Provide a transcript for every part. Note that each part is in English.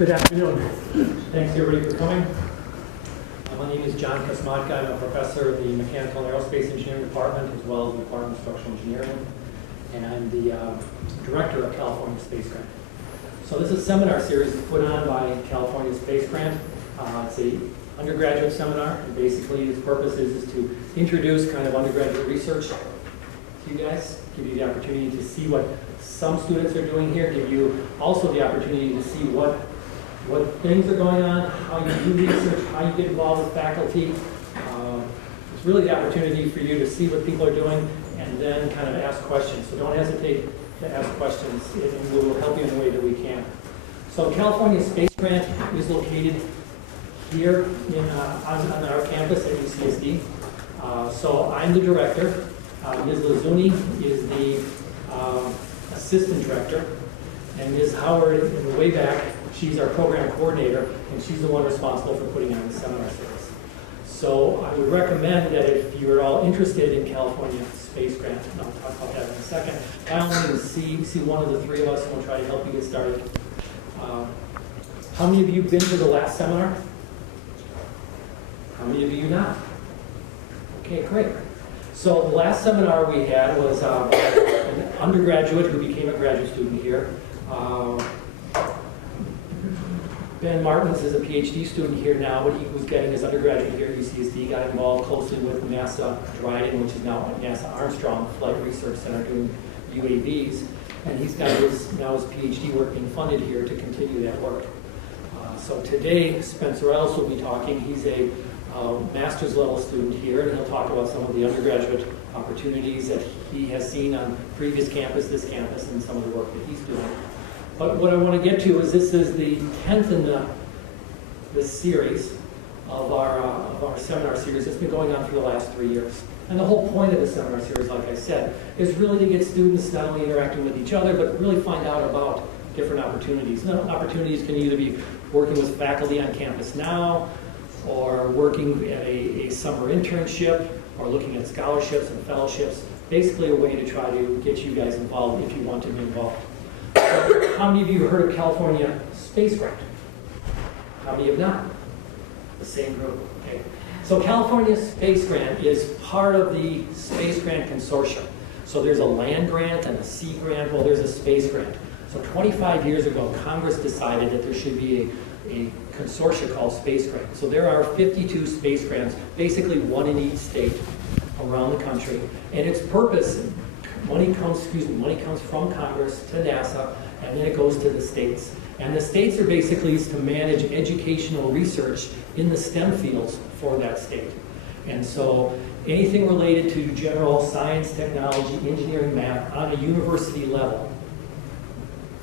Good afternoon. Thanks everybody for coming. My name is John Kosmatka. I'm a professor of the Mechanical and Aerospace Engineering Department as well as the Department of Structural Engineering. And I'm the director of California Space Grant. So this is a seminar series put on by California Space Grant. It's an undergraduate seminar, and basically its purpose is to introduce kind of undergraduate research to you guys, give you the opportunity to see what some students are doing here, give you also the opportunity to see what things are going on, how you do research, how you get involved with faculty. It's really the opportunity for you to see what people are doing and then kind of ask questions. So don't hesitate to ask questions, and we will help you in the way that we can. So California Space Grant is located here on our campus at UCSD. So I'm the director. Ms. Lazuni is the assistant director, and Ms. Howard, in the way back, she's our program coordinator, and she's the one responsible for putting on the seminar series. So I would recommend that if you're all interested in California Space Grant, and I'll talk about that in a second, by all means see one of the three of us, and we'll try to help you get started. How many of you have been to the last seminar? How many of you not? Okay, great. So the last seminar we had was an undergraduate who became a graduate student here. Ben Martins is a PhD student here now, but he was getting his undergraduate here at UCSD, got involved closely with NASA Dryden, which is now NASA Armstrong Flight Research Center doing UAVs. And he's got now his PhD work being funded here to continue that work. So today, Spencer Ellis will be talking. He's a master's level student here, and he'll talk about some of the undergraduate opportunities that he has seen on previous campus, this campus, and some of the work that he's doing. But what I want to get to is this is the 10th in the series of our seminar series. It's been going on for the last 3 years. And the whole point of the seminar series, like I said, is really to get students not only interacting with each other, but really find out about different opportunities. And opportunities can either be working with faculty on campus now, or working at a summer internship, or looking at scholarships and fellowships. Basically a way to try to get you guys involved if you want to be involved. So, how many of you have heard of California Space Grant? How many have not? The same group, okay. So California Space Grant is part of the Space Grant Consortium. So there's a land grant and a sea grant, well there's a space grant. So 25 years ago, Congress decided that there should be a consortia called Space Grant. So there are 52 space grants, basically one in each state around the country. And its purpose, money comes from Congress to NASA, and then it goes to the states. And the states are basically to manage educational research in the STEM fields for that state. And so anything related to general science, technology, engineering, math on a university level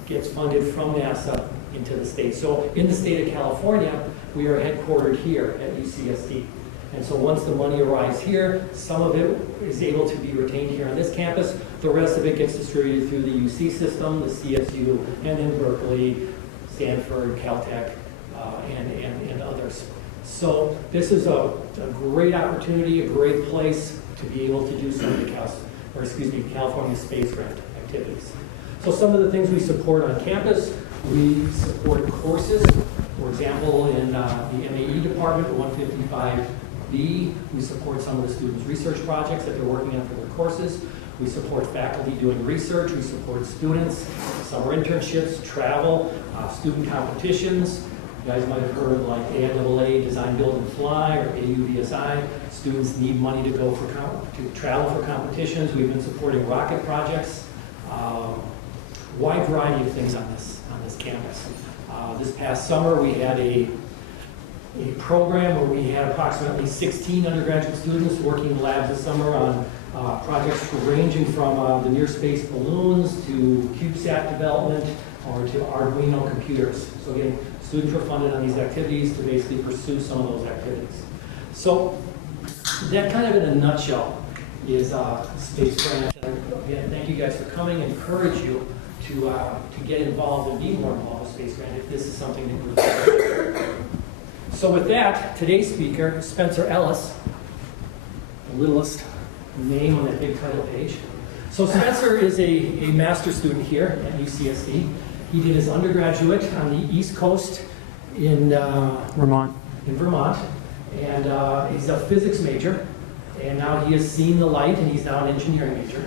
gets funded from NASA into the state. So in the state of California, we are headquartered here at UCSD. And so once the money arrives here, some of it is able to be retained here on this campus. The rest of it gets distributed through the UC system, the CSU, and then Berkeley, Stanford, Caltech, and others. So this is a great opportunity, a great place to be able to do some of the California Space Grant activities. So some of the things we support on campus, we support courses. For example, in the MAE department, 155B, we support some of the students' research projects that they're working on for their courses. We support faculty doing research. We support students, summer internships, travel, student competitions. You guys might have heard of like AIAA, Design, Build, and Fly, or AUVSI. Students need money to go to travel for competitions. We've been supporting rocket projects. Wide variety of things on this campus. This past summer we had a program where we had approximately 16 undergraduate students working in labs this summer on projects ranging from the near space balloons to CubeSat development or to Arduino computers. So again, students were funded on these activities to basically pursue some of those activities. So that kind of in a nutshell is Space Grant. Again, thank you guys for coming. I encourage you to get involved and be more involved with Space Grant if this is something that you're doing. So with that, today's speaker, Spencer Ellis, the littlest name on that big title page. So Spencer is a master's student here at UCSD, He did his undergraduate on the East Coast in Vermont. And he's a physics major, and now he has seen the light, and he's now an engineering major.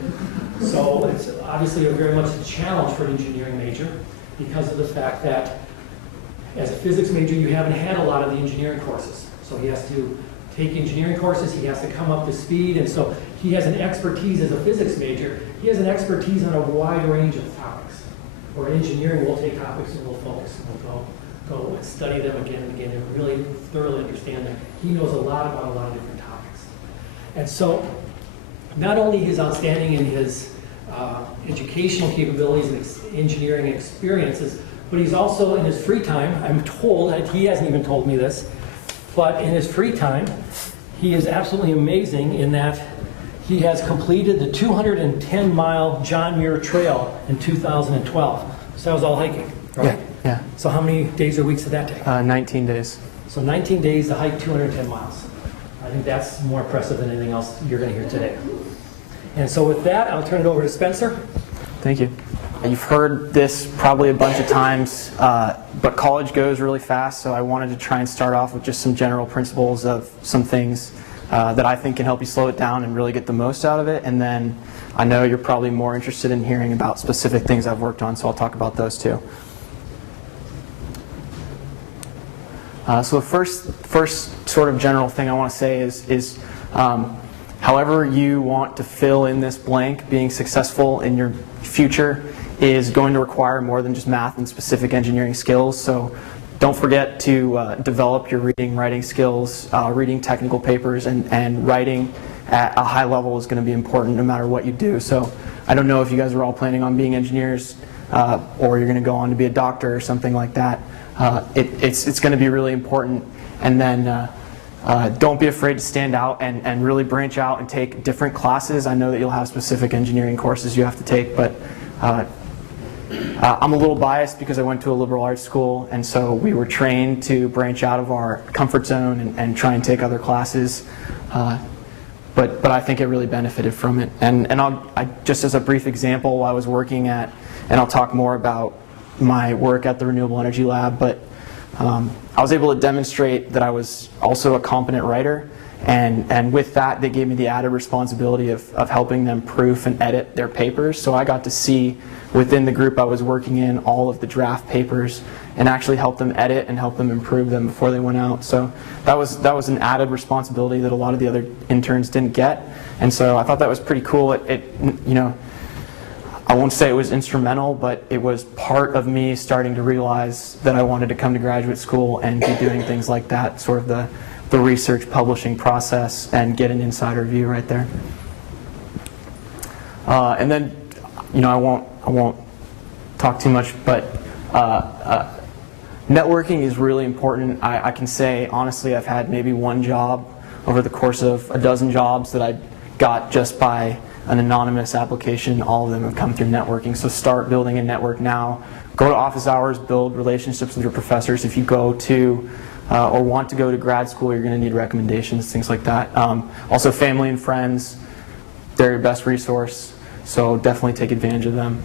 So it's obviously very much a challenge for an engineering major because of the fact that as a physics major, you haven't had a lot of the engineering courses. So he has to take engineering courses, he has to come up to speed, and so he has an expertise as a physics major. He has an expertise on a wide range of topics. Or in engineering, we'll take topics and we'll focus, and we'll go and study them again and again and really thoroughly understand them. He knows a lot about a lot of different topics. And so, not only is outstanding in his educational capabilities and engineering experiences, but he's also in his free time, I'm told, he hasn't even told me this, but in his free time, he is absolutely amazing in that he has completed the 210-mile John Muir Trail in 2012. So that was all hiking, right? Yeah. So how many days or weeks did that take? 19 days. So 19 days to hike 210 miles. I think that's more impressive than anything else you're going to hear today. And so with that, I'll turn it over to Spencer. Thank you. You've heard this probably a bunch of times, but college goes really fast, so I wanted to try and start off with just some general principles of some things that I think can help you slow it down and really get the most out of it. And then I know you're probably more interested in hearing about specific things I've worked on, so I'll talk about those too. So the first sort of general thing I want to say is however you want to fill in this blank, being successful in your future is going to require more than just math and specific engineering skills. So don't forget to develop your reading, writing skills. Reading technical papers and writing at a high level is going to be important no matter what you do. So I don't know if you guys are all planning on being engineers or you're going to go on to be a doctor or something like that. It's going to be really important. And then don't be afraid to stand out and really branch out and take different classes. I know that you'll have specific engineering courses you have to take, but I'm a little biased because I went to a liberal arts school, and so we were trained to branch out of our comfort zone and try and take other classes. But I think it really benefited from it. And just as a brief example, I was working at, and I'll talk more about my work at the Renewable Energy Lab, but I was able to demonstrate that I was also a competent writer, and with that they gave me the added responsibility of helping them proof and edit their papers. So I got to see within the group I was working in all of the draft papers and actually help them edit and help them improve them before they went out. So that was an added responsibility that a lot of the other interns didn't get, and so I thought that was pretty cool. I won't say it was instrumental, but it was part of me starting to realize that I wanted to come to graduate school and be doing things like that, sort of the research publishing process, and get an insider view right there. And then, I won't talk too much, but networking is really important. I can say honestly, I've had maybe one job over the course of a dozen jobs that I got just by an anonymous application. All of them have come through networking. So start building a network now. Go to office hours, build relationships with your professors. If you go to or want to go to grad school, you're going to need recommendations, things like that. Also family and friends, they're your best resource, so definitely take advantage of them.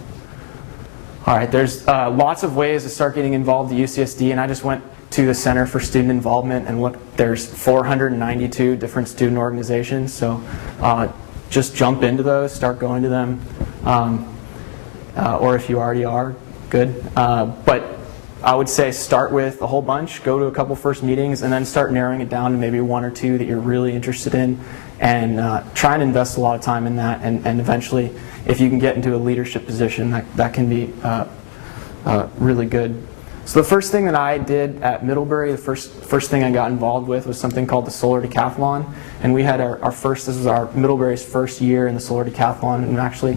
All right, there's lots of ways to start getting involved at UCSD, and I just went to the Center for Student Involvement and looked. There's 492 different student organizations, so just jump into those, start going to them, or if you already are, good. But I would say start with a whole bunch, go to a couple first meetings, and then start narrowing it down to maybe one or two that you're really interested in, and try and invest a lot of time in that, and eventually, if you can get into a leadership position, that can be really good. So the first thing that I did at Middlebury, the first thing I got involved with was something called the Solar Decathlon, and we had this was our Middlebury's first year in the Solar Decathlon, and actually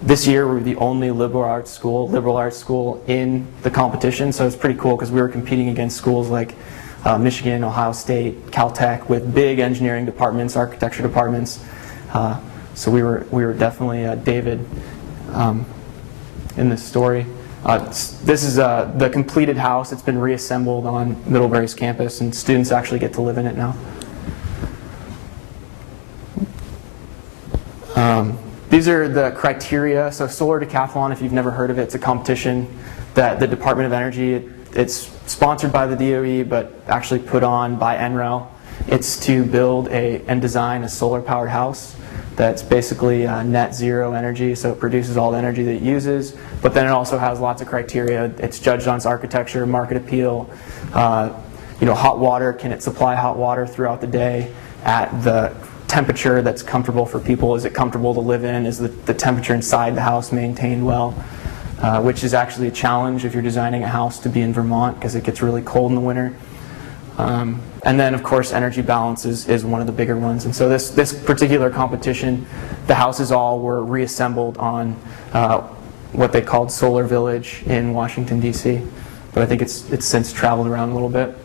this year we were the only liberal arts school in the competition, so it's pretty cool because we were competing against schools like Michigan, Ohio State, Caltech, with big engineering departments, architecture departments. So we were definitely David in this story. This is the completed house. It's been reassembled on Middlebury's campus, and students actually get to live in it now. These are the criteria. So Solar Decathlon, if you've never heard of it, it's a competition that the Department of Energy, it's sponsored by the DOE, but actually put on by NREL. It's to build and design a solar-powered house that's basically net zero energy, so it produces all the energy that it uses, but then it also has lots of criteria. It's judged on its architecture, market appeal, hot water, can it supply hot water throughout the day at the temperature that's comfortable for people? Is it comfortable to live in? Is the temperature inside the house maintained well? Which is actually a challenge if you're designing a house to be in Vermont, because it gets really cold in the winter. And then, of course, energy balance is one of the bigger ones. And so this particular competition, the houses all were reassembled on what they called Solar Village in Washington, D.C. But I think it's since traveled around a little bit.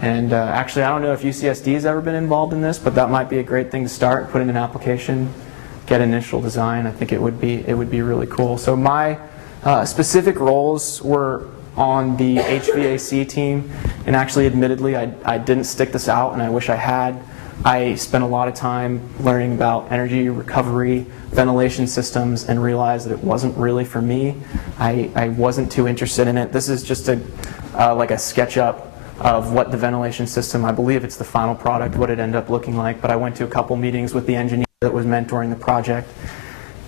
And actually, I don't know if UCSD has ever been involved in this, but that might be a great thing to start, put in an application, get initial design. I think it would be really cool. So my specific roles were on the HVAC team, and actually, admittedly, I didn't stick this out, and I wish I had. I spent a lot of time learning about energy recovery, ventilation systems, and realized that it wasn't really for me. I wasn't too interested in it. This is just like a sketch up of what the ventilation system, I believe it's the final product, what it ended up looking like, but I went to a couple meetings with the engineer that was mentoring the project,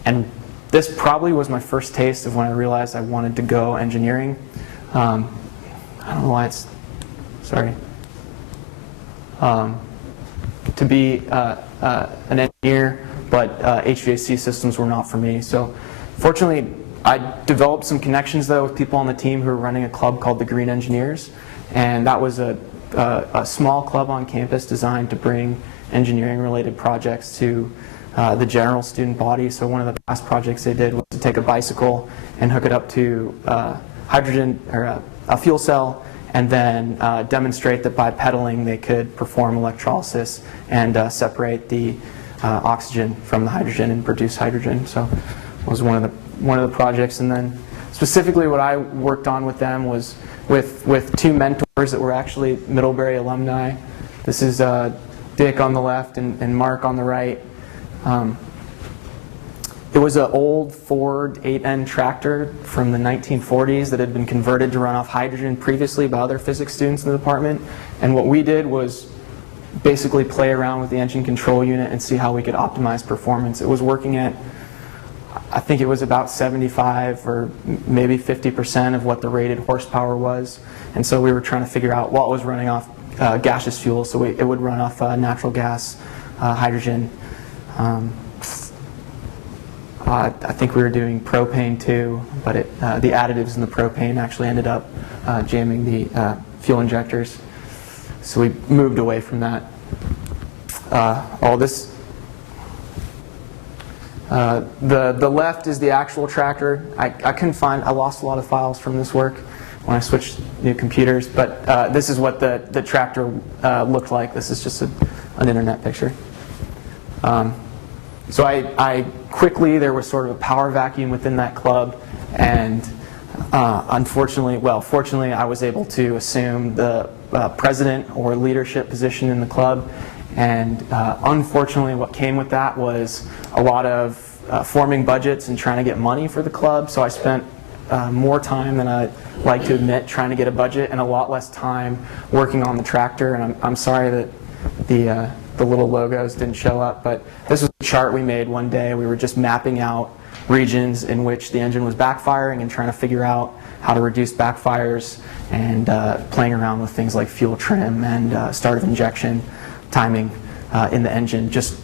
and this probably was my first taste of when I realized I wanted to go engineering. I don't know why it's, sorry. To be an engineer, but HVAC systems were not for me. So fortunately, I developed some connections though with people on the team who were running a club called the Green Engineers, and that was a small club on campus designed to bring engineering-related projects to the general student body. So one of the past projects they did was to take a bicycle and hook it up to hydrogen or a fuel cell, and then demonstrate that by pedaling they could perform electrolysis and separate the oxygen from the hydrogen and produce hydrogen. So it was one of the projects. And then specifically what I worked on with them was with two mentors that were actually Middlebury alumni. This is Dick on the left and Mark on the right. It was an old Ford 8N tractor from the 1940s that had been converted to run off hydrogen previously by other physics students in the department. And what we did was basically play around with the engine control unit and see how we could optimize performance. It was working at, I think it was about 75 or maybe 50% of what the rated horsepower was. And so we were trying to figure out what was running off gaseous fuel, so it would run off natural gas, hydrogen. I think we were doing propane too, but the additives in the propane actually ended up jamming the fuel injectors. So we moved away from that. All this. The left is the actual tractor. I couldn't find, I lost a lot of files from this work when I switched new computers, but this is what the tractor looked like. This is just an internet picture. So I quickly, there was sort of a power vacuum within that club, and fortunately I was able to assume the president or leadership position in the club, and unfortunately what came with that was a lot of forming budgets and trying to get money for the club. So I spent more time than I'd like to admit trying to get a budget, and a lot less time working on the tractor. And I'm sorry that the little logos didn't show up, but this was a chart we made one day. We were just mapping out regions in which the engine was backfiring and trying to figure out how to reduce backfires, and playing around with things like fuel trim and start of injection timing in the engine, just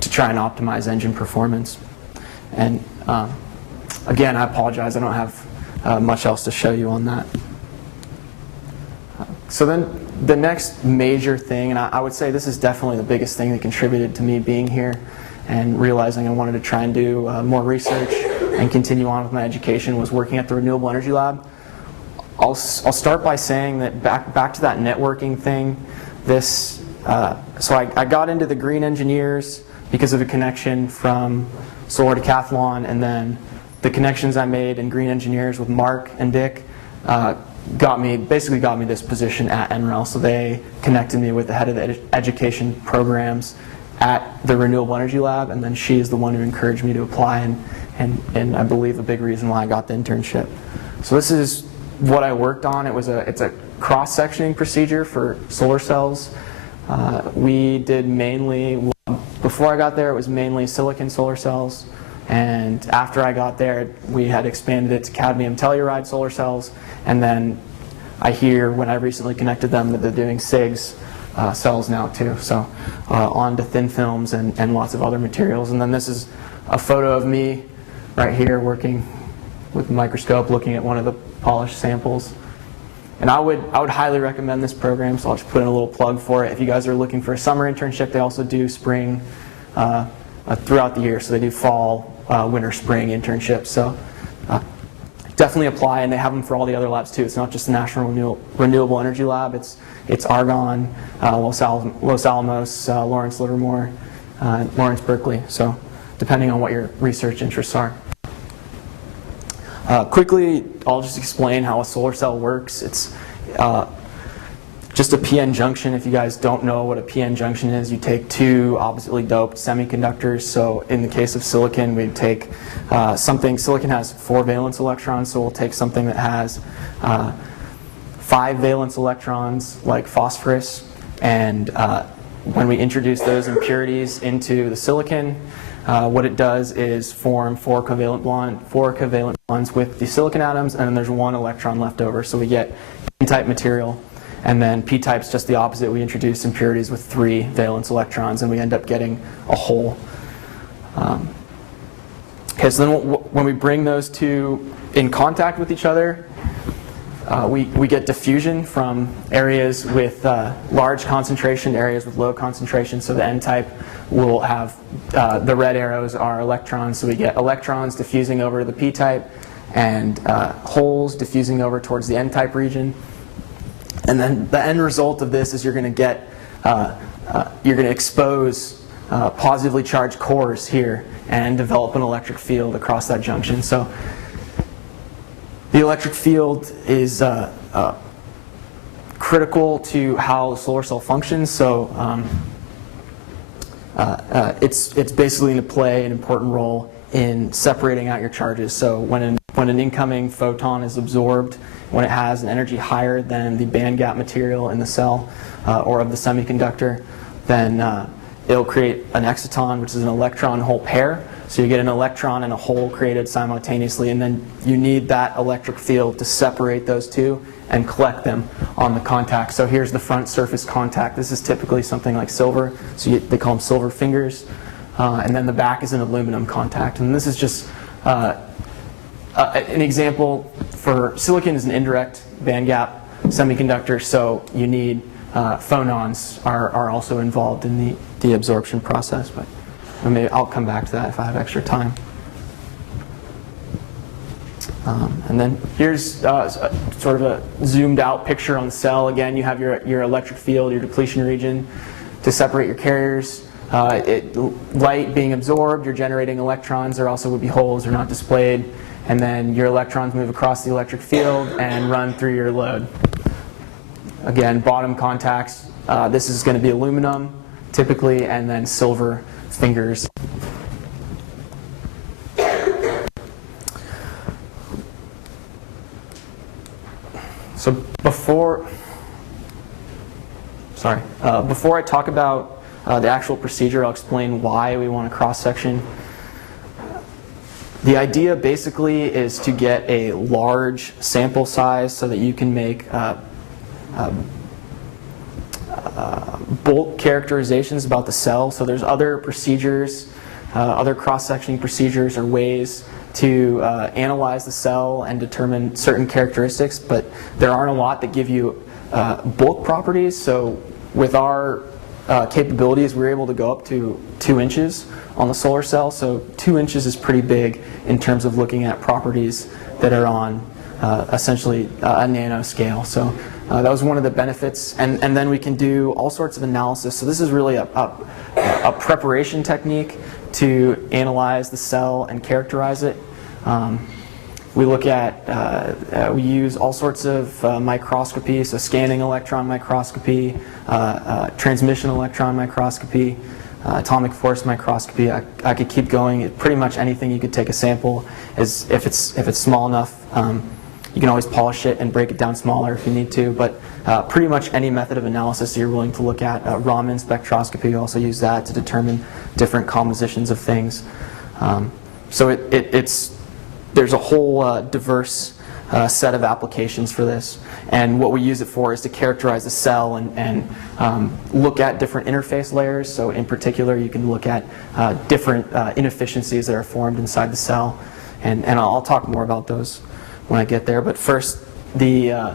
to try and optimize engine performance. And again, I apologize, I don't have much else to show you on that. So then the next major thing, and I would say this is definitely the biggest thing that contributed to me being here and realizing I wanted to try and do more research and continue on with my education, was working at the Renewable Energy Lab. I'll start by saying that back to that networking thing, so I got into the Green Engineers because of a connection from Solar Decathlon, and then the connections I made in Green Engineers with Mark and Dick basically got me this position at NREL. So they connected me with the head of the education programs at the Renewable Energy Lab, and then she is the one who encouraged me to apply, and I believe a big reason why I got the internship. So this is what I worked on. It's a cross-sectioning procedure for solar cells. We did mainly, before I got there, it was mainly silicon solar cells. And after I got there, we had expanded it to cadmium telluride solar cells. And then I hear, when I recently connected them, that they're doing SIGs cells now too. So on to thin films and lots of other materials. And then this is a photo of me right here working with a microscope, looking at one of the polished samples. And I would highly recommend this program, so I'll just put in a little plug for it. If you guys are looking for a summer internship, they also do spring throughout the year. So they do fall, winter, spring internships. So definitely apply, and they have them for all the other labs too. It's not just the National Renewable Energy Lab. It's Argonne, Los Alamos, Lawrence Livermore, Lawrence Berkeley. So depending on what your research interests are. Quickly, I'll just explain how a solar cell works. It's just a PN junction. If you guys don't know what a PN junction is, you take two oppositely doped semiconductors. So in the case of silicon, we'd take silicon has 4 valence electrons, so we'll take something that has 5 valence electrons, like phosphorus, and when we introduce those impurities into the silicon, what it does is form 4 covalent bonds with the silicon atoms, and then there's 1 electron left over. So we get N-type material, and then P-type's just the opposite. We introduce impurities with 3 valence electrons, and we end up getting a hole. Okay, so then when we bring those two in contact with each other, we get diffusion from areas with large concentration to areas with low concentration. So the N-type will have, the red arrows are electrons, so we get electrons diffusing over to the P-type and holes diffusing over towards the N-type region. And then the end result of this is you're going to get, you're going to expose positively charged cores here and develop an electric field across that junction. So the electric field is critical to how the solar cell functions. So it's basically going to play an important role in separating out your charges. So when an incoming photon is absorbed, when it has an energy higher than the band gap material in the cell or of the semiconductor, then it'll create an exciton, which is an electron-hole pair. So you get an electron and a hole created simultaneously, and then you need that electric field to separate those two and collect them on the contact. So here's the front surface contact. This is typically something like silver, so they call them silver fingers. And then the back is an aluminum contact. And this is just an example for silicon is an indirect band gap semiconductor, so you need phonons are also involved in the absorption process. But maybe I'll come back to that if I have extra time. And then here's sort of a zoomed out picture on the cell. Again, you have your electric field, your depletion region to separate your carriers. Light being absorbed, you're generating electrons. There also would be holes, they're not displayed. And then your electrons move across the electric field and run through your load. Again, bottom contacts, this is going to be aluminum typically, and then silver fingers. So before I talk about the actual procedure, I'll explain why we want a cross-section. The idea basically is to get a large sample size so that you can make bulk characterizations about the cell. So there's other procedures, other cross-sectioning procedures or ways to analyze the cell and determine certain characteristics, but there aren't a lot that give you bulk properties. So with our capabilities, we're able to go up to 2 inches on the solar cell. So 2 inches is pretty big in terms of looking at properties that are on essentially a nanoscale. So that was one of the benefits. And then we can do all sorts of analysis. So this is really a preparation technique to analyze the cell and characterize it. We look at, we use all sorts of microscopy, so scanning electron microscopy, transmission electron microscopy, atomic force microscopy. I could keep going. Pretty much anything you could take a sample, if it's small enough, You can always polish it and break it down smaller if you need to, but pretty much any method of analysis you're willing to look at. Raman spectroscopy, you also use that to determine different compositions of things. So there's a whole diverse set of applications for this, and what we use it for is to characterize the cell and look at different interface layers. So in particular, you can look at different inefficiencies that are formed inside the cell, and I'll talk more about those when I get there. But first, the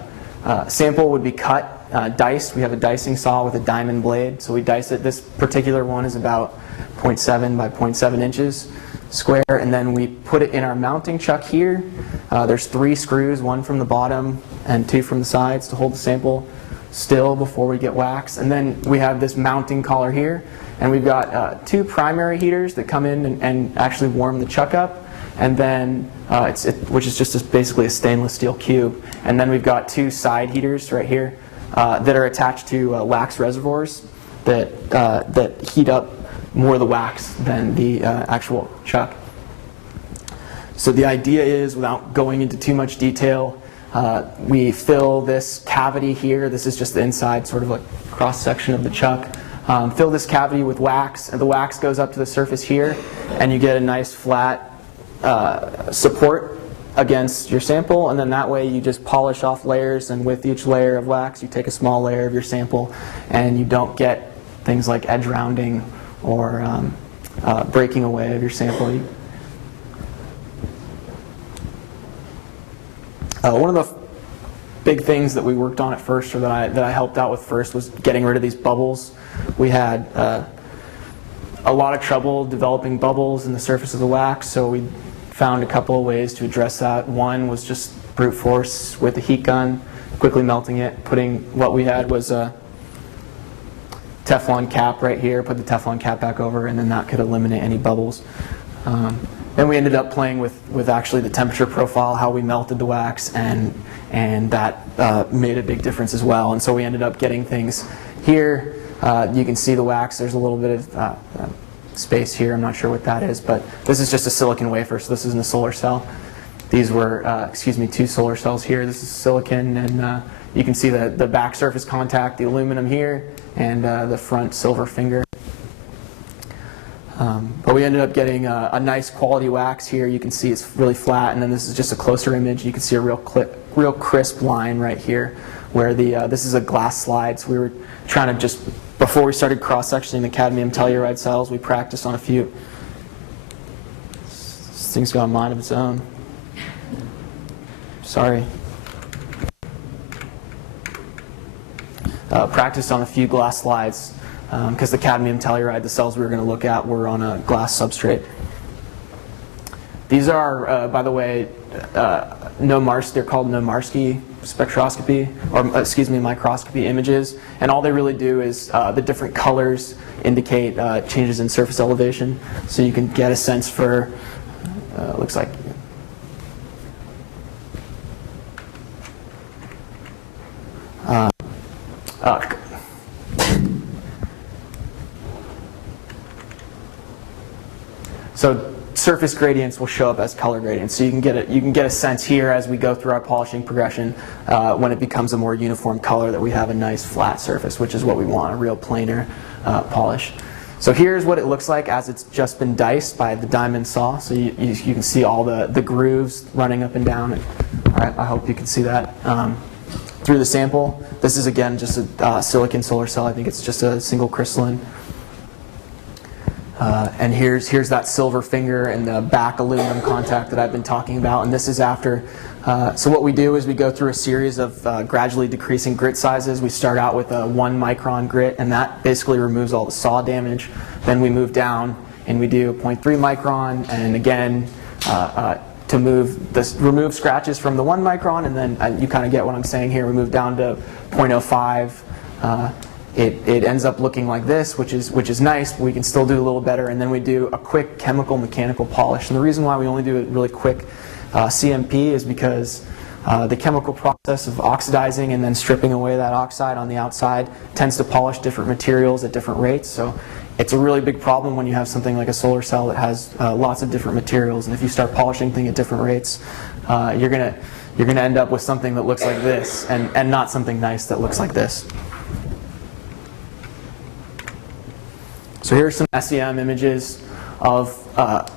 sample would be cut, diced. We have a dicing saw with a diamond blade, so we dice it. This particular one is about 0.7 by 0.7 inches square, and then we put it in our mounting chuck here. There's 3 screws, 1 from the bottom and 2 from the sides to hold the sample still before we get wax. And then we have this mounting collar here, and we've got 2 primary heaters that come in and actually warm the chuck up, and then which is just basically a stainless steel cube. And then we've got 2 side heaters right here that are attached to wax reservoirs that heat up more of the wax than the actual chuck. So the idea is, without going into too much detail, we fill this cavity here. This is just the inside sort of like cross section of the chuck. Fill this cavity with wax, and the wax goes up to the surface here, and you get a nice flat support against your sample, and then that way you just polish off layers, and with each layer of wax you take a small layer of your sample, and you don't get things like edge rounding or breaking away of your sample. One of the big things that we worked on at first, or that I helped out with first, was getting rid of these bubbles. We had a lot of trouble developing bubbles in the surface of the wax, so we found a couple of ways to address that. One was just brute force with a heat gun, quickly melting it. What we had was a Teflon cap right here, put the Teflon cap back over, and then that could eliminate any bubbles. Then we ended up playing with actually the temperature profile, how we melted the wax, and that made a big difference as well. And so we ended up getting things here. You can see the wax. There's a little bit of space here. I'm not sure what that is, but this is just a silicon wafer, so this isn't a solar cell. These were, 2 solar cells here. This is silicon, and you can see the back surface contact, the aluminum here, and the front silver finger. But we ended up getting a nice quality wax here. You can see it's really flat, and then this is just a closer image. You can see a real crisp line right here, where this is a glass slide. So we were trying to just, before we started cross-sectioning the cadmium telluride cells, we practiced on a few. This thing's got a mind of its own. Sorry. Practiced on a few glass slides because the cadmium telluride, the cells we were going to look at, were on a glass substrate. These are, by the way, they're called Nomarsky spectroscopy, or microscopy images, and all they really do is the different colors indicate changes in surface elevation, so you can get a sense for, looks like, so surface gradients will show up as color gradients. So you can get a sense here as we go through our polishing progression when it becomes a more uniform color that we have a nice flat surface, which is what we want, a real planar polish. So here's what it looks like as it's just been diced by the diamond saw. So you can see all the grooves running up and down. All right, I hope you can see that through the sample. This is again just a silicon solar cell. I think it's just a single crystalline. And here's that silver finger and the back aluminum contact that I've been talking about. And this is after. So what we do is we go through a series of gradually decreasing grit sizes. We start out with a 1 micron grit, and that basically removes all the saw damage. Then we move down and we do 0.3 micron, and again to remove scratches from the 1 micron, and then you kind of get what I'm saying here. We move down to 0.05. It ends up looking like this, which is nice, but we can still do a little better. And then we do a quick chemical mechanical polish. And the reason why we only do a really quick CMP is because the chemical process of oxidizing and then stripping away that oxide on the outside tends to polish different materials at different rates. So it's a really big problem when you have something like a solar cell that has lots of different materials. And if you start polishing things at different rates, you're going to you're going to end up with something that looks like this, and not something nice that looks like this. So here's some SEM images of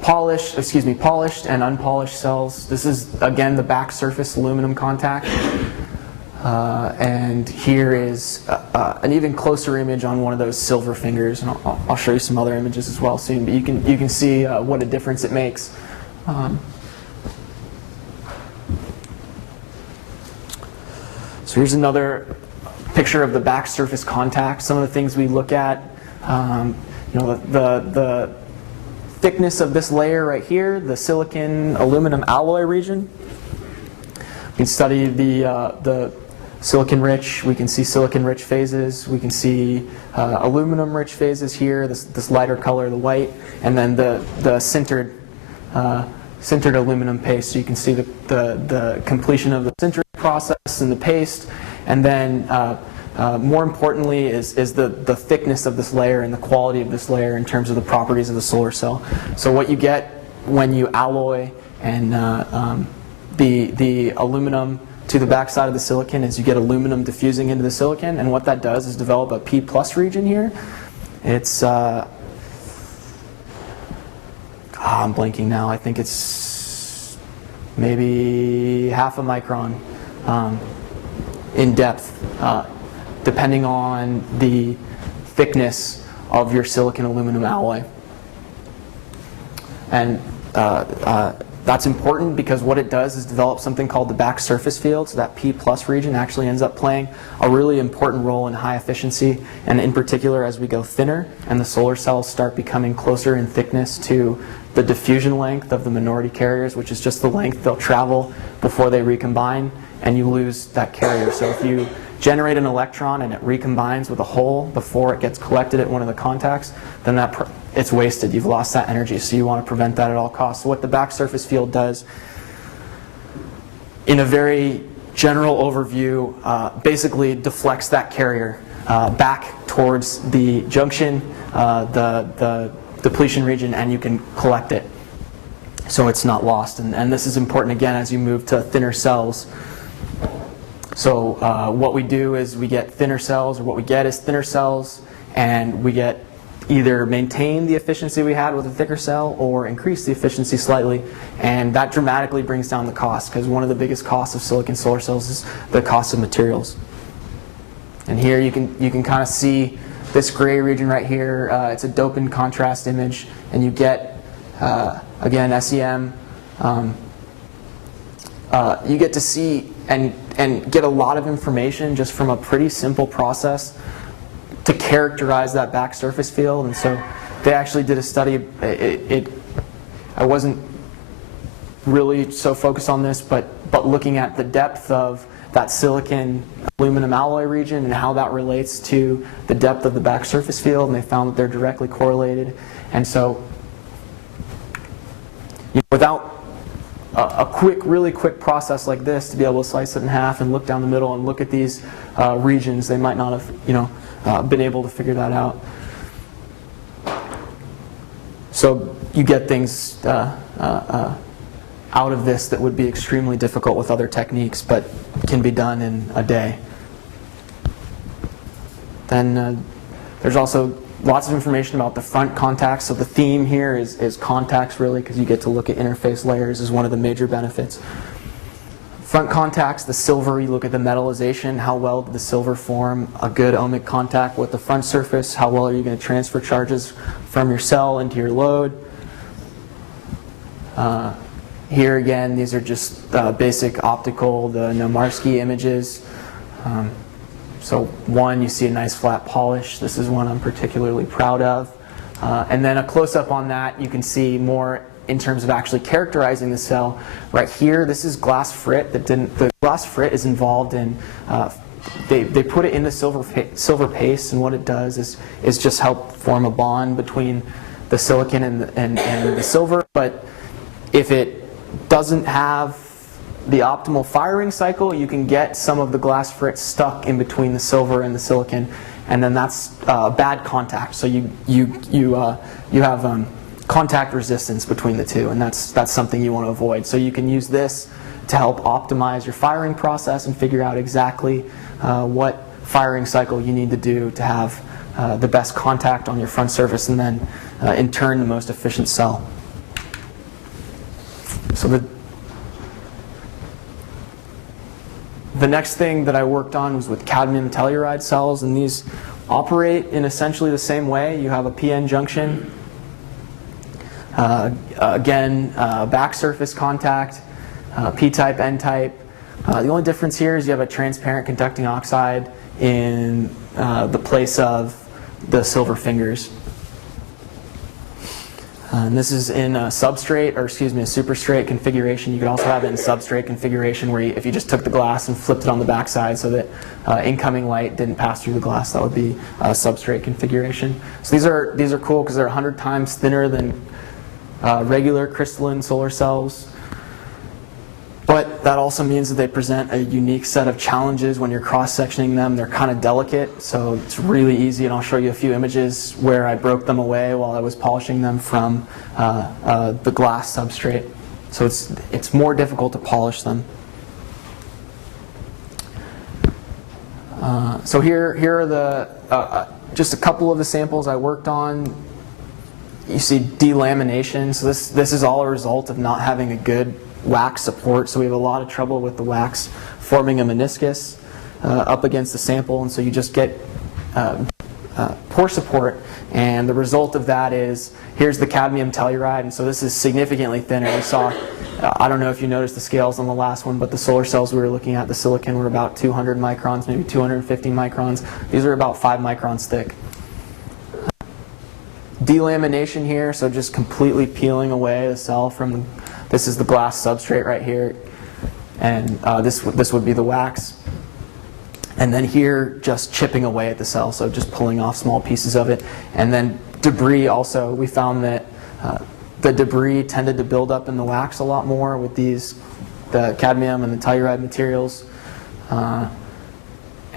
polished and unpolished cells. This is, again, the back surface aluminum contact. And here is an even closer image on one of those silver fingers, and I'll show you some other images as well soon. But you can see what a difference it makes. So here's another picture of the back surface contact. Some of the things we look at, the thickness of this layer right here, the silicon aluminum alloy region. We can study the silicon rich. We can see silicon rich phases. We can see aluminum rich phases here. This lighter color, the white, and then the sintered aluminum paste. So you can see the completion of the sintering process and the paste, and then more importantly is the thickness of this layer and the quality of this layer in terms of the properties of the solar cell. So what you get when you alloy and the aluminum to the backside of the silicon is you get aluminum diffusing into the silicon, and what that does is develop a P+ region here. It's I'm blanking now. I think it's maybe half a micron in depth, depending on the thickness of your silicon aluminum alloy. And that's important because what it does is develop something called the back surface field. So that P+ region actually ends up playing a really important role in high efficiency, and in particular as we go thinner and the solar cells start becoming closer in thickness to the diffusion length of the minority carriers, which is just the length they'll travel before they recombine, and you lose that carrier. So if you generate an electron and it recombines with a hole before it gets collected at one of the contacts, then it's wasted. You've lost that energy, so you want to prevent that at all costs. So what the back surface field does, in a very general overview, basically deflects that carrier back towards the junction, the depletion region, and you can collect it so it's not lost. And this is important again as you move to thinner cells. So what we do is we get thinner cells, or what we get is thinner cells, and we get either maintain the efficiency we had with a thicker cell or increase the efficiency slightly, and that dramatically brings down the cost, because one of the biggest costs of silicon solar cells is the cost of materials. And here you can kind of see this gray region right here. It's a dopant contrast image, and you get again SEM. You get to see and get a lot of information just from a pretty simple process to characterize that back surface field. And so they actually did a study. I wasn't really so focused on this, but looking at the depth of that silicon aluminum alloy region and how that relates to the depth of the back surface field, and they found that they're directly correlated. And so without a really quick process like this to be able to slice it in half and look down the middle and look at these regions, they might not have been able to figure that out. So you get things out of this that would be extremely difficult with other techniques, but can be done in a day. Then there's also lots of information about the front contacts. So the theme here is contacts, really, because you get to look at interface layers is one of the major benefits. Front contacts, the silver, you look at the metallization, how well did the silver form a good ohmic contact with the front surface, how well are you going to transfer charges from your cell into your load. Here again, these are just basic optical, the Nomarsky images. So one, you see a nice flat polish. This is one I'm particularly proud of. And then a close-up on that, you can see more in terms of actually characterizing the cell. Right here, this is glass frit. The glass frit is involved in, they put it in the silver paste, and what it does is just help form a bond between the silicon and the silver. But if it doesn't have the optimal firing cycle, you can get some of the glass frit stuck in between the silver and the silicon, and then that's bad contact. So you have contact resistance between the two, and that's something you want to avoid. So you can use this to help optimize your firing process and figure out exactly what firing cycle you need to do to have the best contact on your front surface, and then in turn the most efficient cell. So the next thing that I worked on was with cadmium telluride cells, and these operate in essentially the same way. You have a PN junction, again, back surface contact, P-type, N-type. The only difference here is you have a transparent conducting oxide in the place of the silver fingers. And this is in a substrate, or excuse me, a superstrate configuration. You could also have it in substrate configuration where if you just took the glass and flipped it on the backside so that incoming light didn't pass through the glass, that would be a substrate configuration. So these are cool because they're 100 times thinner than regular crystalline solar cells. But that also means that they present a unique set of challenges when you're cross-sectioning them. They're kind of delicate, so it's really easy, and I'll show you a few images where I broke them away while I was polishing them from the glass substrate. So it's more difficult to polish them. So here are the just a couple of the samples I worked on. You see delamination. So this is all a result of not having a good wax support, so we have a lot of trouble with the wax forming a meniscus up against the sample, and so you just get poor support, and the result of that is here's the cadmium telluride, and so this is significantly thinner. We saw, I don't know if you noticed the scales on the last one, but the solar cells we were looking at, the silicon, were about 200 microns, maybe 250 microns. These are about 5 microns thick. Delamination here, so just completely peeling away the cell from this is the glass substrate right here, and this would be the wax. And then here, just chipping away at the cell, so just pulling off small pieces of it. And then debris also, we found that the debris tended to build up in the wax a lot more with the cadmium and the telluride materials.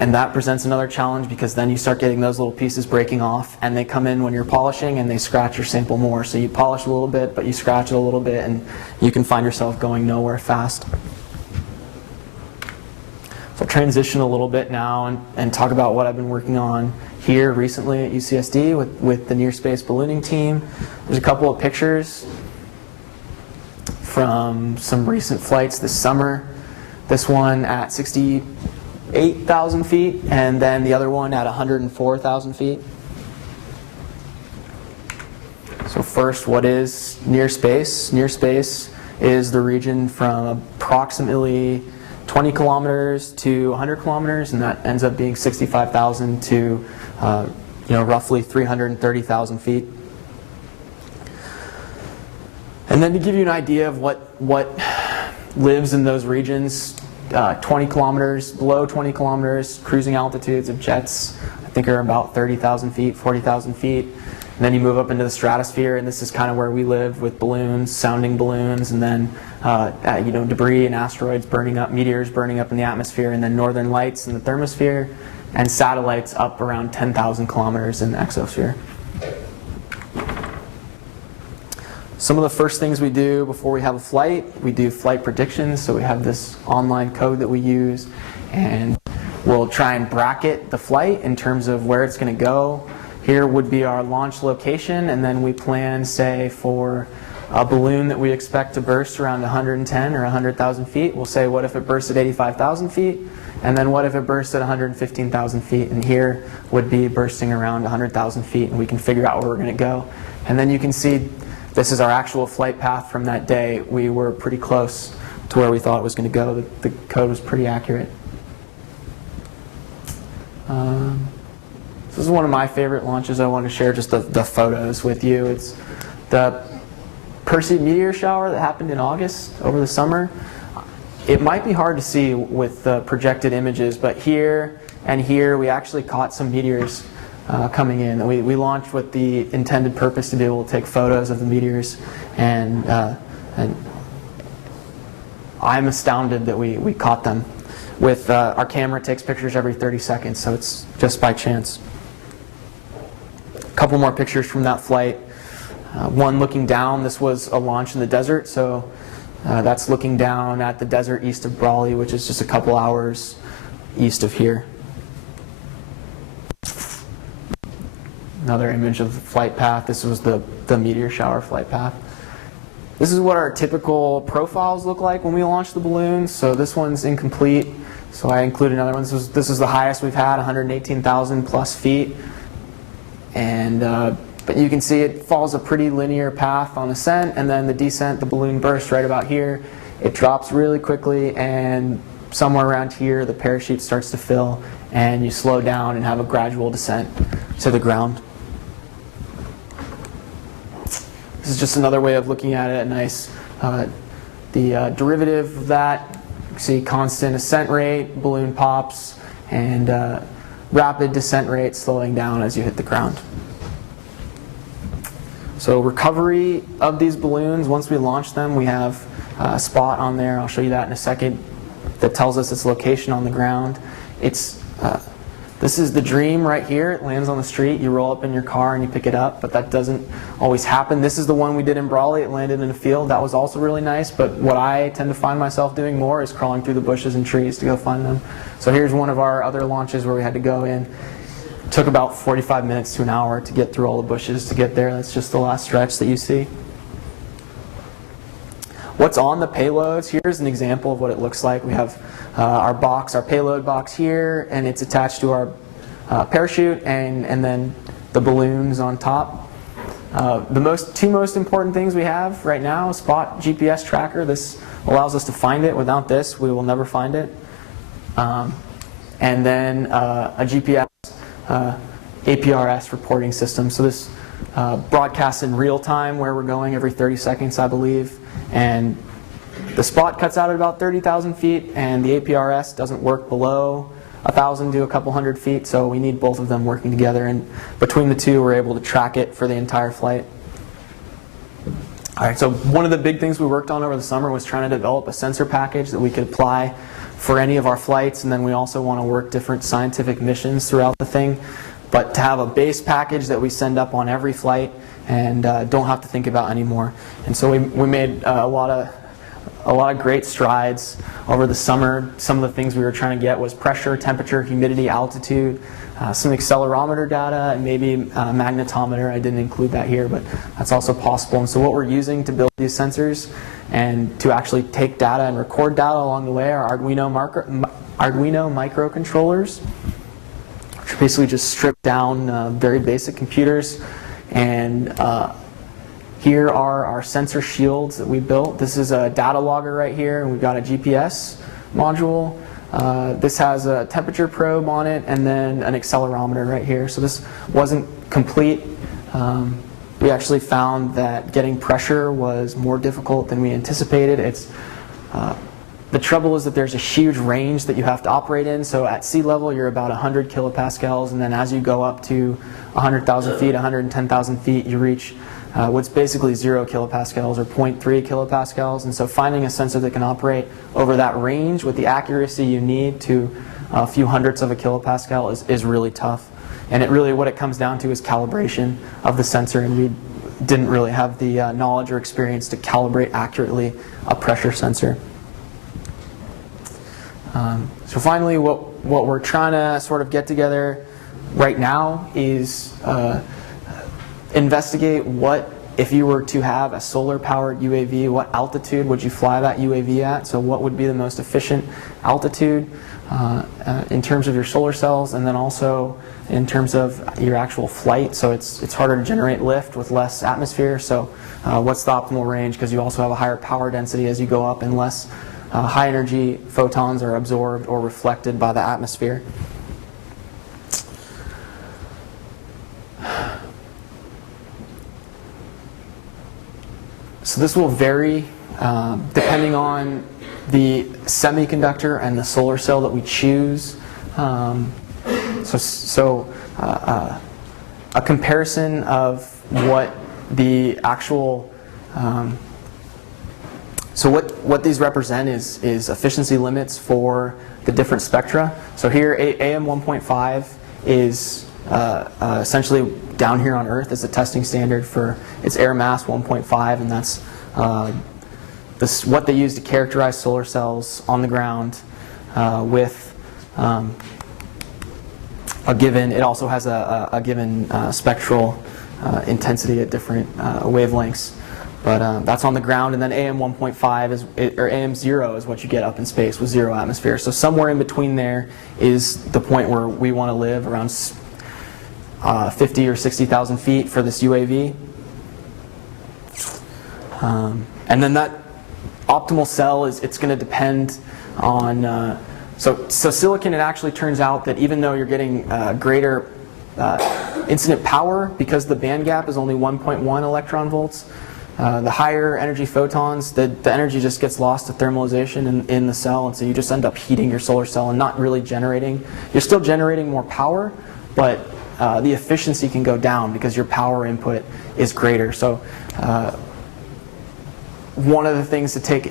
And that presents another challenge because then you start getting those little pieces breaking off, and they come in when you're polishing and they scratch your sample more. So you polish a little bit, but you scratch it a little bit, and you can find yourself going nowhere fast. So I'll transition a little bit now and talk about what I've been working on here recently at UCSD with the near space ballooning team. There's a couple of pictures from some recent flights this summer. This one at 68,000 feet, and then the other one at 104,000 feet. So first, what is near space? Near space is the region from approximately 20 kilometers to 100 kilometers, and that ends up being 65,000 to roughly 330,000 feet. And then to give you an idea of what lives in those regions, 20 kilometers, below 20 kilometers, cruising altitudes of jets, I think are about 30,000 feet, 40,000 feet. And then you move up into the stratosphere, and this is kind of where we live with balloons, sounding balloons, and then debris and asteroids burning up, meteors burning up in the atmosphere, and then northern lights in the thermosphere, and satellites up around 10,000 kilometers in the exosphere. Some of the first things we do before we have a flight, we do flight predictions. So we have this online code that we use, and we'll try and bracket the flight in terms of where it's going to go. Here would be our launch location, and then we plan, say, for a balloon that we expect to burst around 110 or 100,000 feet. We'll say, what if it bursts at 85,000 feet? And then what if it bursts at 115,000 feet? And here would be bursting around 100,000 feet, and we can figure out where we're going to go. And then you can see this is our actual flight path from that day. We were pretty close to where we thought it was going to go. The code was pretty accurate. This is one of my favorite launches. I want to share just the photos with you. It's the Perseid meteor shower that happened in August over the summer. It might be hard to see with the projected images, but here and here we actually caught some meteors coming in. We launched with the intended purpose to be able to take photos of the meteors, and I'm astounded that we caught them. With our camera, it takes pictures every 30 seconds, so it's just by chance. A couple more pictures from that flight. One looking down. This was a launch in the desert, so That's looking down at the desert east of Brawley, which is just a couple hours east of here. Another image of the flight path. This was the meteor shower flight path. This is what our typical profiles look like when we launch the balloons. So this one's incomplete, so I included another one. This is the highest we've had, 118,000 plus feet. And but you can see it follows a pretty linear path on ascent, and then the descent, the balloon bursts right about here. It drops really quickly, and somewhere around here the parachute starts to fill, and you slow down and have a gradual descent to the ground. This is just another way of looking at it. Nice. The derivative of that, you see constant ascent rate, balloon pops, and rapid descent rate slowing down as you hit the ground. So recovery of these balloons, once we launch them, we have a spot on there, I'll show you that in a second, that tells us its location on the ground. This is the dream right here. It lands on the street, you roll up in your car and you pick it up, but that doesn't always happen. This is the one we did in Brawley. It landed in a field. That was also really nice, but what I tend to find myself doing more is crawling through the bushes and trees to go find them. So here's one of our other launches where we had to go in. It took about 45 minutes to an hour to get through all the bushes to get there. That's just the last stretch that you see. What's on the payloads? Here's an example of what it looks like. We have our box, our payload box here, and it's attached to our parachute, and then the balloons on top. The two most important things we have right now, Spot GPS tracker. This allows us to find it. Without this, we will never find it. And then a GPS APRS reporting system. So this broadcasts in real time where we're going every 30 seconds, I believe. And the Spot cuts out at about 30,000 feet, and the APRS doesn't work below 1,000 to a couple hundred feet, so we need both of them working together, and between the two we're able to track it for the entire flight. Alright, so one of the big things we worked on over the summer was trying to develop a sensor package that we could apply for any of our flights, and then we also want to work different scientific missions throughout the thing. But to have a base package that we send up on every flight and don't have to think about anymore. And so we made a lot of great strides over the summer. Some of the things we were trying to get was pressure, temperature, humidity, altitude, some accelerometer data, and maybe magnetometer. I didn't include that here, but that's also possible. And so what we're using to build these sensors and to actually take data and record data along the way are Arduino microcontrollers, which are basically just stripped down very basic computers. And here are our sensor shields that we built. This is a data logger right here, and we've got a GPS module. This has a temperature probe on it, and then an accelerometer right here. So this wasn't complete. We actually found that getting pressure was more difficult than we anticipated. The trouble is that there's a huge range that you have to operate in. So at sea level, you're about 100 kilopascals, and then as you go up to 100,000 feet, 110,000 feet, you reach what's basically 0 kilopascals or 0.3 kilopascals. And so finding a sensor that can operate over that range with the accuracy you need to a few hundredths of a kilopascal is really tough. And what it comes down to is calibration of the sensor, and we didn't really have the knowledge or experience to calibrate accurately a pressure sensor. So finally, what we're trying to sort of get together right now is investigate what, if you were to have a solar-powered UAV, what altitude would you fly that UAV at? So what would be the most efficient altitude in terms of your solar cells, and then also in terms of your actual flight. So it's harder to generate lift with less atmosphere. So what's the optimal range? Because you also have a higher power density as you go up, and less high energy photons are absorbed or reflected by the atmosphere. So this will vary depending on the semiconductor and the solar cell that we choose. A comparison of what the actual so what these represent is efficiency limits for the different spectra. So here AM 1.5 is essentially down here on Earth as a testing standard for its air mass 1.5, and that's what they use to characterize solar cells on the ground with a given, it also has a given spectral intensity at different wavelengths. But that's on the ground, and then AM 1.5 is, or AM 0 is what you get up in space with 0 atmosphere. So somewhere in between there is the point where we want to live, around 50 or 60,000 feet for this UAV. And then that optimal cell it's going to depend on. So silicon, it actually turns out that even though you're getting greater incident power, because the band gap is only 1.1 electron volts, the higher energy photons, the energy just gets lost to thermalization in the cell, and so you just end up heating your solar cell and not really generating. You're still generating more power, but the efficiency can go down because your power input is greater. So one of the things to take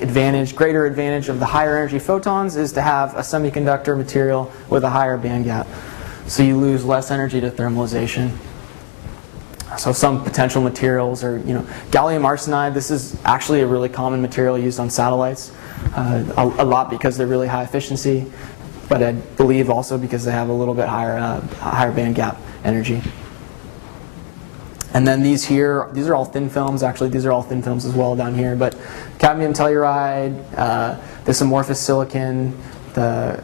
greater advantage of the higher energy photons is to have a semiconductor material with a higher band gap. So you lose less energy to thermalization. So some potential materials are, gallium arsenide. This is actually a really common material used on satellites, a lot because they're really high efficiency, but I believe also because they have a little bit higher band gap energy. And then these are all thin films. Actually, these are all thin films as well down here. But cadmium telluride, this amorphous silicon, the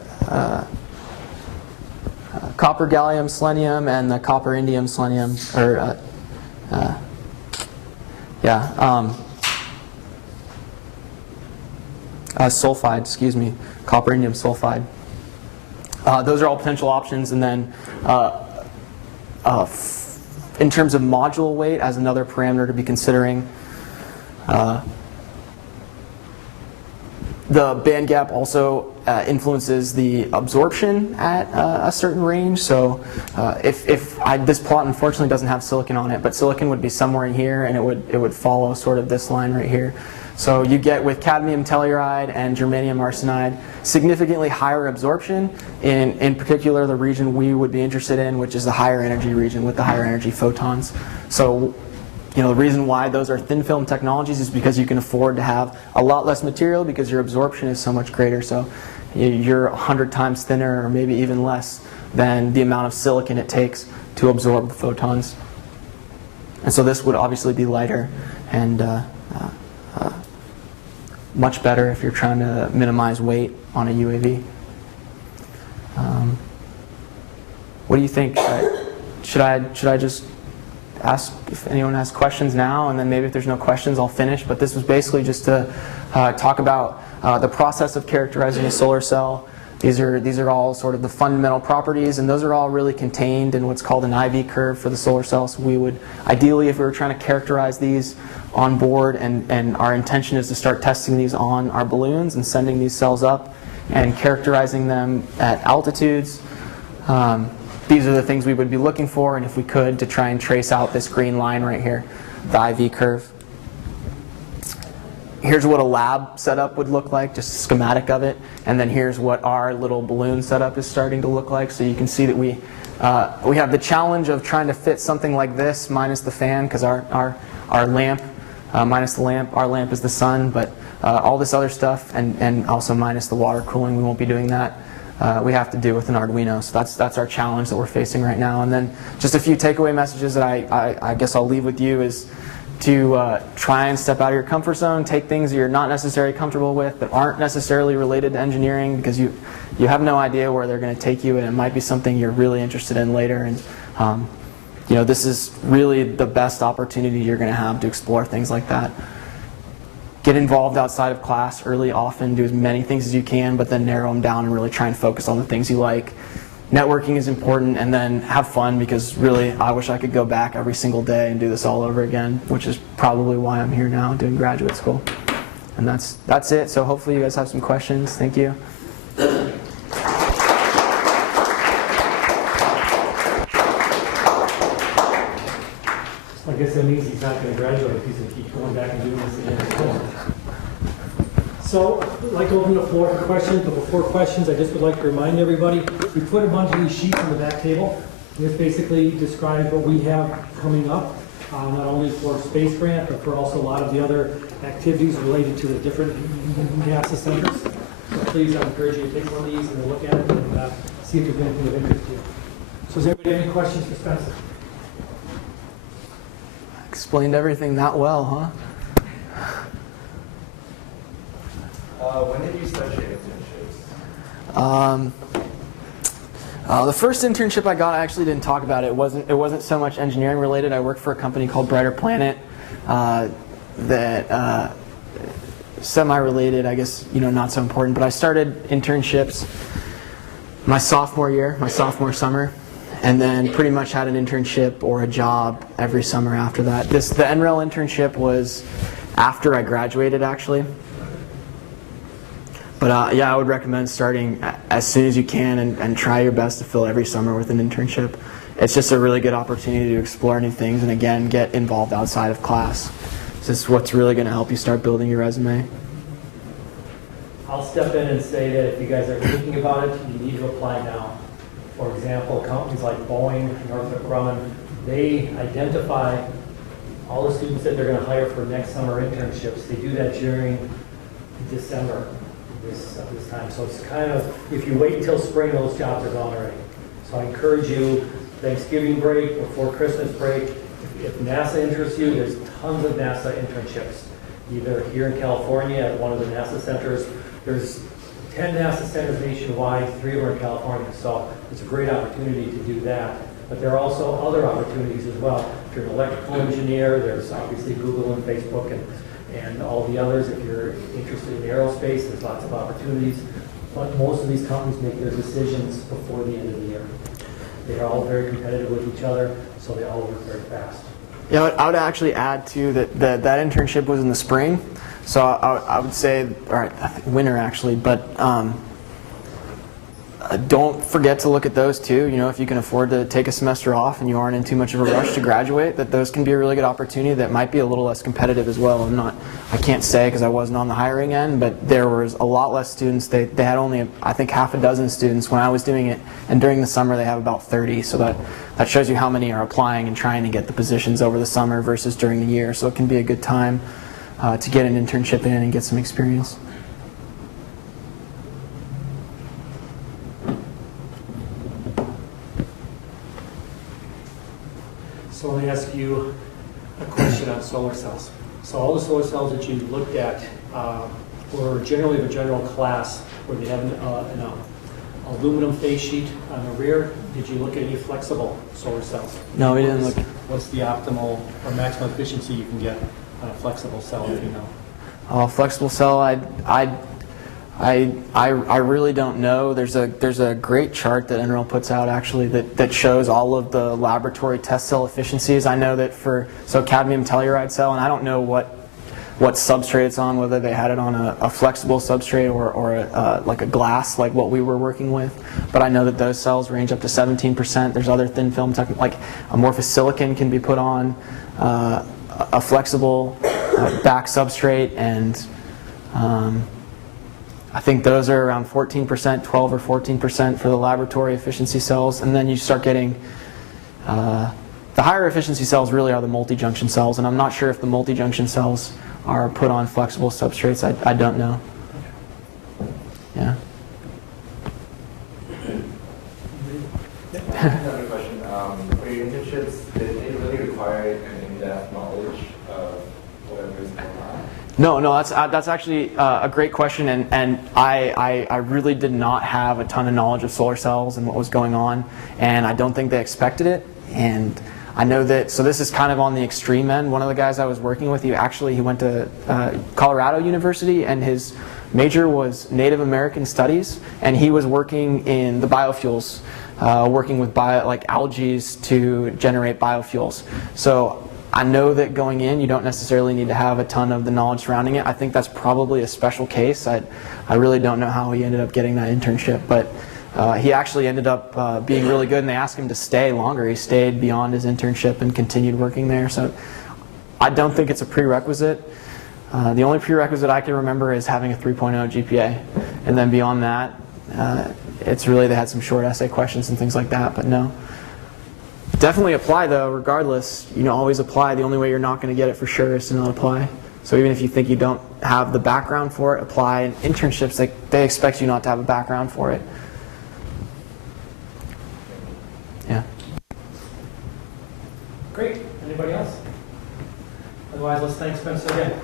copper gallium selenium, and the copper indium selenium, or sulfide, excuse me, copper indium sulfide. Those are all potential options. And then in terms of module weight, as another parameter to be considering, the band gap also influences the absorption at a certain range. So this plot unfortunately doesn't have silicon on it, but silicon would be somewhere in here, and it would follow sort of this line right here. So you get, with cadmium telluride and germanium arsenide, significantly higher absorption in particular the region we would be interested in, which is the higher energy region with the higher energy photons. So the reason why those are thin film technologies is because you can afford to have a lot less material because your absorption is so much greater. So you're 100 times thinner, or maybe even less, than the amount of silicon it takes to absorb the photons. And so this would obviously be lighter and much better if you're trying to minimize weight on a UAV. What do you think? Should I just ask if anyone has questions now, and then maybe if there's no questions, I'll finish. But this was basically just to talk about the process of characterizing a solar cell. These are all sort of the fundamental properties, and those are all really contained in what's called an IV curve for the solar cell. So we would, ideally, if we were trying to characterize these on board, and our intention is to start testing these on our balloons and sending these cells up and characterizing them at altitudes, these are the things we would be looking for, and if we could, to try and trace out this green line right here, the IV curve. Here's what a lab setup would look like, just a schematic of it, and then here's what our little balloon setup is starting to look like. So you can see that we have the challenge of trying to fit something like this minus the fan, because our lamp, minus the lamp, our lamp is the sun, but all this other stuff, and also minus the water cooling, we won't be doing that. We have to do with an Arduino. So that's our challenge that we're facing right now. And then just a few takeaway messages that I guess I'll leave with you is to try and step out of your comfort zone, take things that you're not necessarily comfortable with, that aren't necessarily related to engineering, because you have no idea where they're going to take you, and it might be something you're really interested in later. And this is really the best opportunity you're going to have to explore things like that. Get involved outside of class early, often, do as many things as you can, but then narrow them down and really try and focus on the things you like. Networking is important, and then have fun, because really I wish I could go back every single day and do this all over again, which is probably why I'm here now doing graduate school. And that's it. So hopefully you guys have some questions. Thank you. I guess that means he's not going to graduate. He's going to keep going back and doing this again. So I'd like to open the floor for questions, but before questions, I just would like to remind everybody, we put a bunch of these sheets on the back table. This basically describes what we have coming up. not only for space grant, but for also a lot of the other activities related to the different NASA centers. So please, I encourage you to take one of these and look at it and see if there's anything of interest to you. So does anybody have any questions for Spencer? Explained everything that well, huh? When did you start your internships? The first internship I got, I actually didn't talk about it. It wasn't so much engineering related. I worked for a company called Brighter Planet that semi-related, I guess, not so important. But I started internships my sophomore summer, and then pretty much had an internship or a job every summer after that. The NREL internship was after I graduated, actually. But yeah, I would recommend starting as soon as you can and try your best to fill every summer with an internship. It's just a really good opportunity to explore new things and, again, get involved outside of class. This is what's really going to help you start building your resume. I'll step in and say that if you guys are thinking about it, you need to apply now. For example, companies like Boeing, Northrop Grumman, they identify all the students that they're going to hire for next summer internships. They do that during December. This time. So it's kind of, if you wait until spring, those jobs are gone already. So I encourage you, Thanksgiving break, before Christmas break, if NASA interests you, there's tons of NASA internships, either here in California at one of the NASA centers. There's 10 NASA centers nationwide, 3 of them are in California. So it's a great opportunity to do that. But there are also other opportunities as well. If you're an electrical engineer, there's obviously Google and Facebook and all the others. If you're interested in aerospace, there's lots of opportunities. But most of these companies make their decisions before the end of the year. They are all very competitive with each other, so they all work very fast. Yeah, I would actually add too that internship was in the spring, so I would say, all right, I think winter actually, but don't forget to look at those too. If you can afford to take a semester off and you aren't in too much of a rush to graduate, that those can be a really good opportunity that might be a little less competitive as well. I can't say because I wasn't on the hiring end, but there was a lot less students. They had only, I think, half a dozen students when I was doing it, and during the summer they have about 30. So that shows you how many are applying and trying to get the positions over the summer versus during the year. So it can be a good time to get an internship in and get some experience. So let me ask you a question on solar cells. So all the solar cells that you looked at were generally the general class where they have an aluminum face sheet on the rear. Did you look at any flexible solar cells? No, we didn't look. What's the optimal or maximum efficiency you can get on a flexible cell, if you know? Flexible cell, I really don't know. There's a great chart that NREL puts out actually that shows all of the laboratory test cell efficiencies. I know that so cadmium telluride cell, and I don't know what substrate it's on, whether they had it on a flexible substrate or like a glass like what we were working with. But I know that those cells range up to 17%. There's other thin film like amorphous silicon can be put on a flexible back substrate, and I think those are around 14%, 12 or 14% for the laboratory efficiency cells. And then you start getting, the higher efficiency cells really are the multi-junction cells. And I'm not sure if the multi-junction cells are put on flexible substrates. I don't know. Yeah. Another question. For your internships, did they really require an in-depth knowledge of whatever is going on? No, that's actually a great question, and I really did not have a ton of knowledge of solar cells and what was going on, and I don't think they expected it. And I know that, so this is kind of on the extreme end. One of the guys I was working with, he went to Colorado University, and his major was Native American Studies, and he was working in the biofuels, working with like algae to generate biofuels. So I know that going in, you don't necessarily need to have a ton of the knowledge surrounding it. I think that's probably a special case. I really don't know how he ended up getting that internship, but he actually ended up being really good, and they asked him to stay longer. He stayed beyond his internship and continued working there. So I don't think it's a prerequisite. The only prerequisite I can remember is having a 3.0 GPA, and then beyond that, it's really they had some short essay questions and things like that, but no. Definitely apply though, regardless. Always apply. The only way you're not going to get it for sure is to not apply. So even if you think you don't have the background for it, apply. And internships, they expect you not to have a background for it. Yeah. Great. Anybody else? Otherwise, let's thank Spencer again.